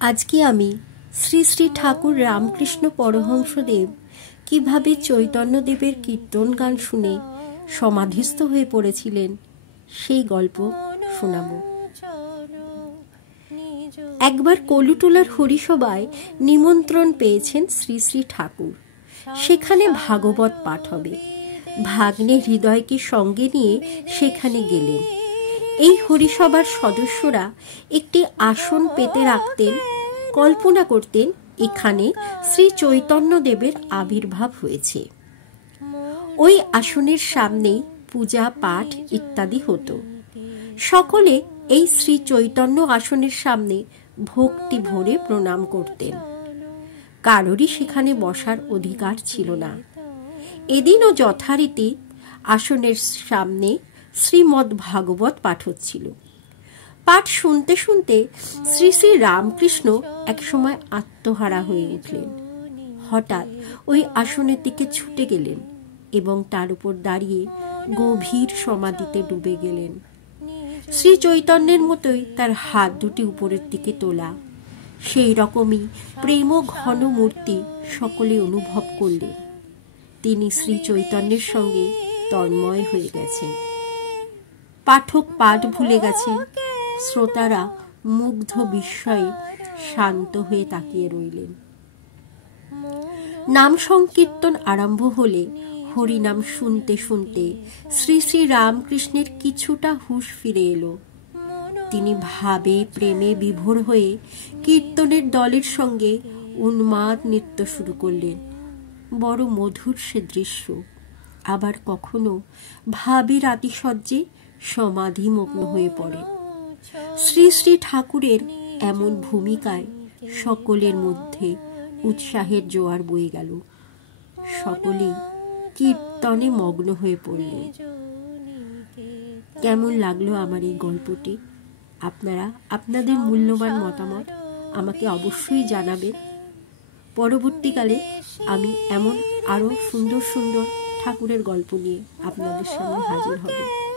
আজকে আমি শ্রী শ্রী ঠাকুর রামকৃষ্ণ পরমহংসদেব কিভাবে চৈতন্যদেবের কীর্তন গান শুনে সমাধিস্থ হয়ে পড়েছিলেন সেই গল্প শোনাব। একবার কলুটোলার হরিসভায় নিমন্ত্রণ পেয়েছেন শ্রী শ্রী ঠাকুর। সেখানে ভাগবত পাঠ হবে। ভাগ্নে হৃদয়কে সঙ্গে নিয়ে সেখানে গেলেন। এই হরিসভার সদস্যরা একটি আসন পেতে রাখতেন, কল্পনা করতেন এখানে শ্রী চৈতন্যদেবের আবির্ভাব হয়েছে। ওই আসনের সামনে পূজা পাঠ ইত্যাদি হতো। সকলে এই শ্রী চৈতন্য আসনের সামনে ভক্তি ভরে প্রণাম করতেন। কারোরই সেখানে বসার অধিকার ছিল না। এদিনও যথারীতি আসনের সামনে শ্রীমদ্ ভাগবত পাঠ হচ্ছিল। পাঠ শুনতে শুনতে শ্রী শ্রী রামকৃষ্ণ একসময় আত্মহারা হয়ে উঠলেন। হঠাৎ ওই আসনের দিকে ছুটে গেলেন এবং তার উপর দাঁড়িয়ে গভীর সমাধিতে ডুবে গেলেন। শ্রী চৈতন্যের মতোই তার হাত দুটি উপরের দিকে তোলা। সেই রকমই প্রেম ঘন মূর্তি সকলে অনুভব করলেন। তিনি শ্রী চৈতন্যের সঙ্গে তন্ময় হয়ে গেছেন। পাঠক পাঠ ভুলে গেছেন। শ্রোতারা মুগ্ধ বিস্ময়ে শান্ত হয়ে তাকিয়ে রইলেন। নাম সংকীর্তন আরম্ভ হলে হরিনাম শুনতে শুনতে শ্রী শ্রী রামকৃষ্ণের কিছুটা হুঁশ ফিরে এলো। তিনি ভাবে প্রেমে বিভোর হয়ে কীর্তনের দলের সঙ্গে উন্মাদ নৃত্য শুরু করলেন। বড় মধুর সে দৃশ্য। আবার কখনো ভাবের আতিশয্যে সমাধিমগ্ন হয়ে পড়ে। শ্রী শ্রী ঠাকুরের এমন ভূমিকায় সকলের মধ্যে উৎসাহের জোয়ার বয়ে গেল। সকলেই কীর্তনে মগ্ন হয়ে পড়লেন। কেমন লাগলো আমার এই গল্পটি? আপনারা আপনাদের মূল্যবান মতামত আমাকে অবশ্যই জানাবেন। পরবর্তীকালে আমি এমন আরো সুন্দর সুন্দর ঠাকুরের গল্প নিয়ে আপনাদের সামনে হাজির হব।